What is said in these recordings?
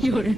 有人。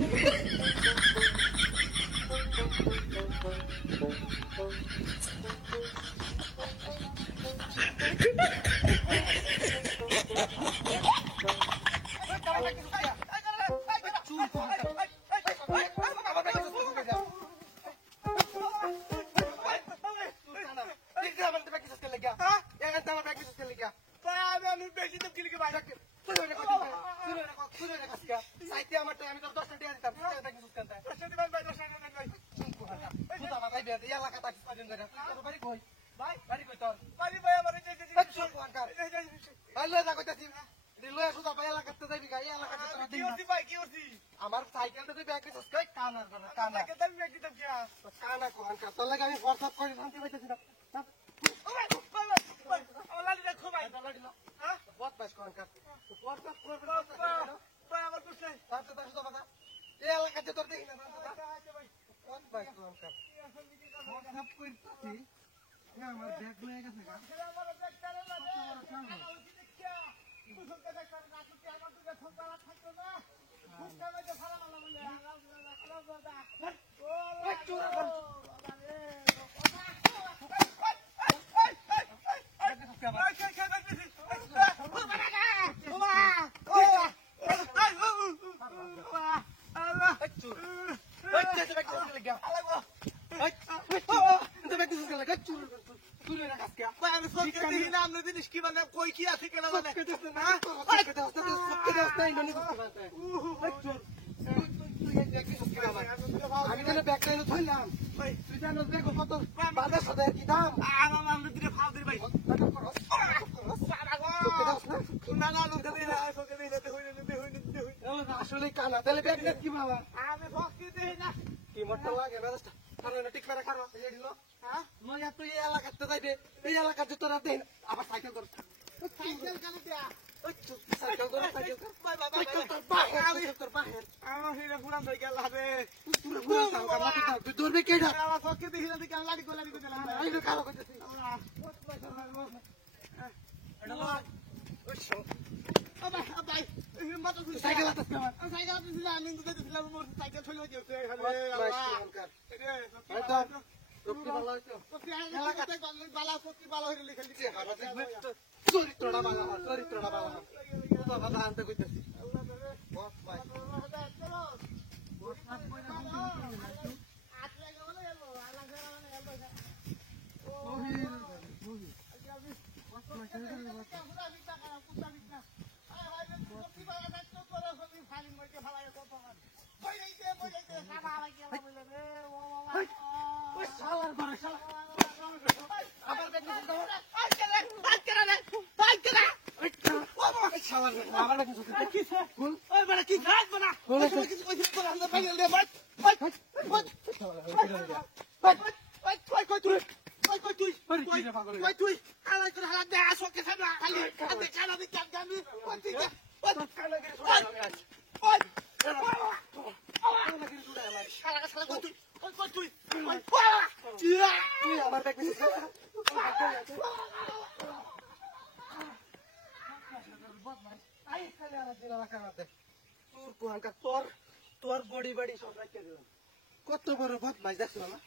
আমার সাইকেলটা তুই ব্যাগ দিছিস কই কানার কানা কানা কে তুমি ব্যাগ দিতাম কিয়া কানা কোন কা তোর লাগি আমি WhatsApp করে শান্তি পাইতেছি না ওলা দিলে খুবাই ডলার দিল হ্যাঁ বহুত পাস কোন কা WhatsApp করবে ভাই আমার কুছ নাই তাতে তার সাথে কথা এই এলাকাতে তোর দেখি না বহুত পাস কোন কা WhatsApp করতেছি না আমার ব্যাগ লয়ে গেছে গা আমার ব্যাগ তারে লাগে কুসুমকে দেখ না কুসুমকে আমার তো ফোনটা থাকতো না জিনিস কি মানে কই কি আছে কেন মানে আমি তাহলে ব্যাগটা এনে ধরলাম তুই জানো দেখো কত বাজার সদায় কি দাম আমার নাম দিতে ফাল দিই ভাই আসলে কানা তাহলে ব্যাগ নেট কি বাবা আমি ফসকে দেই না কি মতো লাগে ব্যবস্থা কারণ ঠিক করে কারণ এই দিল হ্যাঁ মই এত এই এলাকাতে যাইবে এই এলাকাতে তোরা দেন আবার সাইকেল কর সাইকেল কেন দিয়া সাইকেল কর সাইকেল কর বাই বাবা তোর বাহির আমি তোর বাহির আমার হিরে পুরান হয়ে গেল রে পুরো পুরো সাউকা মাটি দাও তুই দৌড়বে কেডা আমার ফসকে দেখি না দেখি লাড়ি গোলাড়ি করে দিলাম আমি তো কালো করতেছি সাইকেল আতাস কেমন সাইকেল আতাস আমি তো দেখছিলাম মোর সাইকেল চলে যাচ্ছে চরিত্রটা ভালো হয় চরিত্রটা ভালো হয় বাবা আনতে কইতেছি তোর বডি বাড়ি সব রাখিয়ে দিলাম কত বড় বদমাইশ দেখছো না